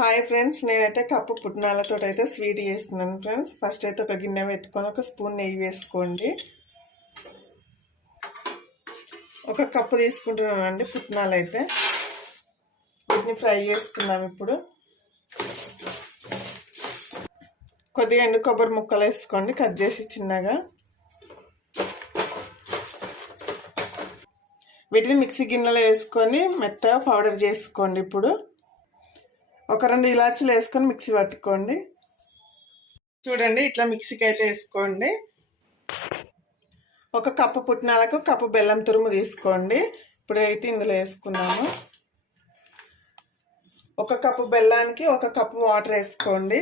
Hi friends, నేనైతే cup పుట్నాలతో అయితే sweet చేస్తున్నాను ఫ్రెండ్స్. ఫస్ట్ అయితే ఒక గిన్నె పెట్టుకొని ఒక స్పూన్ నెయ్యి వేసుకోండి. ఒక కప్పు తీసుకుంటున్నానండి పుట్నాలు అయితే. వీటిని ఫ్రై చేసుకుందాం. ఇప్పుడు కొద్దిగా ఎండు కొబ్బరి ముక్కలు వేసుకోండి, కట్ చేసి చిన్నగా. వీటిని మిక్సీ గిన్నెలో వేసుకొని మెత్తగా పౌడర్ చేసుకోండి. ఇప్పుడు ఒక 2 ఇలాచీలు వేసుకొని మిక్సీ పట్టుకోండి. చూడండి, ఇట్లా మిక్సీకి అయితే వేసుకోండి. ఒక కప్పు పుట్నాలకు కప్పు బెల్లం తురుము తీసుకోండి. ఇప్పుడు అయితే ఇందులో వేసుకున్నాము. ఒక కప్పు బెల్లానికి ఒక కప్పు వాటర్ వేసుకోండి.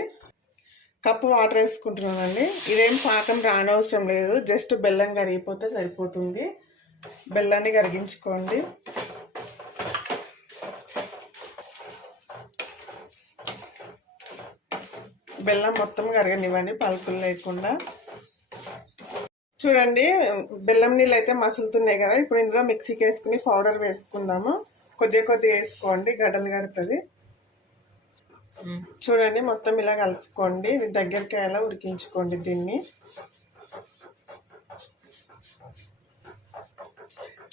కప్పు వాటర్ వేసుకుంటున్నానండి. ఇదేం పాకం రానవసరం లేదు, జస్ట్ బెల్లం కరిగిపోతే సరిపోతుంది. బెల్లాన్ని కరిగించుకోండి. బెల్లం మొత్తం కరగనివ్వండి, పలుకులు లేకుండా. చూడండి, బెల్లం నీళ్ళు అయితే మసులుతున్నాయి కదా. ఇప్పుడు ఇందులో మిక్సీకి వేసుకుని పౌడర్ వేసుకుందాము. కొద్దిగా వేసుకోండి, గడ్డలు కడుతుంది. చూడండి, మొత్తం ఇలా కలుపుకోండి. ఇది దగ్గరికి అలా ఉడికించుకోండి. దీన్ని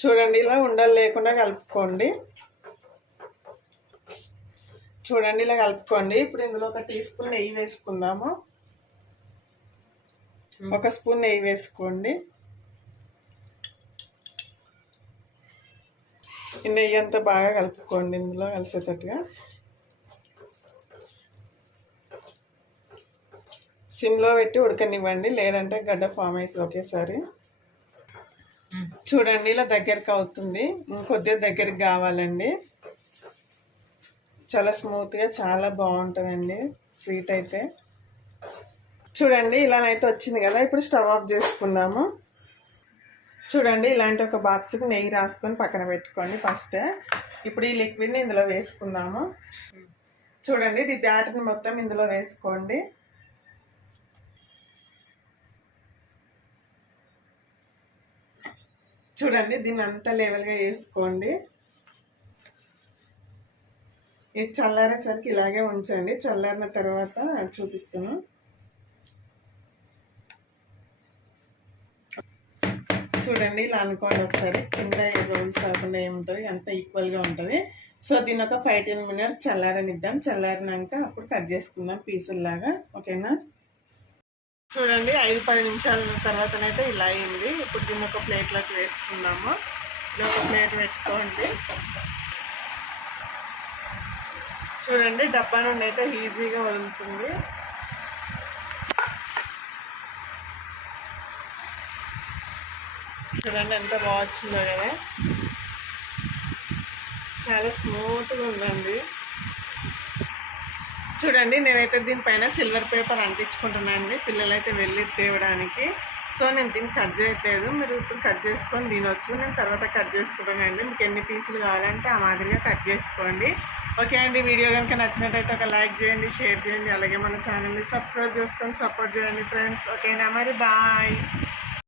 చూడండి, ఇలా ఉండలు లేకుండా కలుపుకోండి. చూడండి, ఇలా కలుపుకోండి. ఇప్పుడు ఇందులో ఒక టీ స్పూన్ నెయ్యి వేసుకుందాము. ఒక స్పూన్ నెయ్యి వేసుకోండి. ఈ నెయ్యి అంతా బాగా కలుపుకోండి ఇందులో కలిసేటట్టుగా. సిమ్లో పెట్టి ఉడకనివ్వండి, లేదంటే గడ్డ ఫామ్ అవుతుంది ఒకేసారి. చూడండి, ఇలా దగ్గరికి అవుతుంది. ఇంకొద్దిగా దగ్గరికి కావాలండి. చాలా స్మూత్గా చాలా బాగుంటుందండి స్వీట్ అయితే. చూడండి, ఇలానైతే వచ్చింది కదా. ఇప్పుడు స్టవ్ ఆఫ్ చేసుకుందాము. చూడండి, ఇలాంటి ఒక బాక్స్కి నెయ్యి రాసుకొని పక్కన పెట్టుకోండి ఫస్ట్. ఇప్పుడు ఈ లిక్విడ్ని ఇందులో వేసుకుందాము. చూడండి, ఇది బ్యాటర్ని మొత్తం ఇందులో వేసుకోండి. చూడండి, దీన్ని అంతా లెవెల్గా వేసుకోండి. ఇది చల్లారేసరికి ఇలాగే ఉంచండి. చల్లారిన తర్వాత చూపిస్తాను. చూడండి, ఇలా అనుకోండి ఒకసారి. కింద రోల్స్ కాకుండా ఏముంటుంది, అంతా ఈక్వల్గా ఉంటుంది. సో దీన్ని ఒక 5-10 మినిట్స్ చల్లారనిద్దాం. చల్లారినాక అప్పుడు కట్ చేసుకుందాం పీసుల్లాగా. ఓకేనా? చూడండి, 5-10 నిమిషాల తర్వాతనైతే ఇలా అయింది. ఇప్పుడు దీన్ని ఒక ప్లేట్లోకి వేసుకుందాము. ఇలా ఒక ప్లేట్ పెట్టుకోండి. చూడండి, డబ్బా నుండి అయితే ఈజీగా వదులుతుంది. చూడండి ఎంత బాగా వచ్చిందో కదా. చాలా స్మూత్గా ఉందండి. చూడండి, నేనైతే దీనిపైన సిల్వర్ పేపర్ అంటించుకుంటున్నానండి, పిల్లలైతే వెళ్ళి తేవడానికి. సో నేను దీన్ని కట్ చేయట్లేదు. మీరు ఇప్పుడు కట్ చేసుకొని తినొచ్చు. నేను తర్వాత కట్ చేసుకుంటానండి. మీకు ఎన్ని పీసులు కావాలంటే ఆ మాదిరిగా కట్ చేసుకోండి. ఓకే అండి, వీడియో కనుక నచ్చినట్టయితే ఒక లైక్ చేయండి, షేర్ చేయండి, అలాగే మన ఛానల్ని సబ్స్క్రైబ్ చేసుకొని సపోర్ట్ చేయండి ఫ్రెండ్స్. ఓకేనా? మరి బాయ్.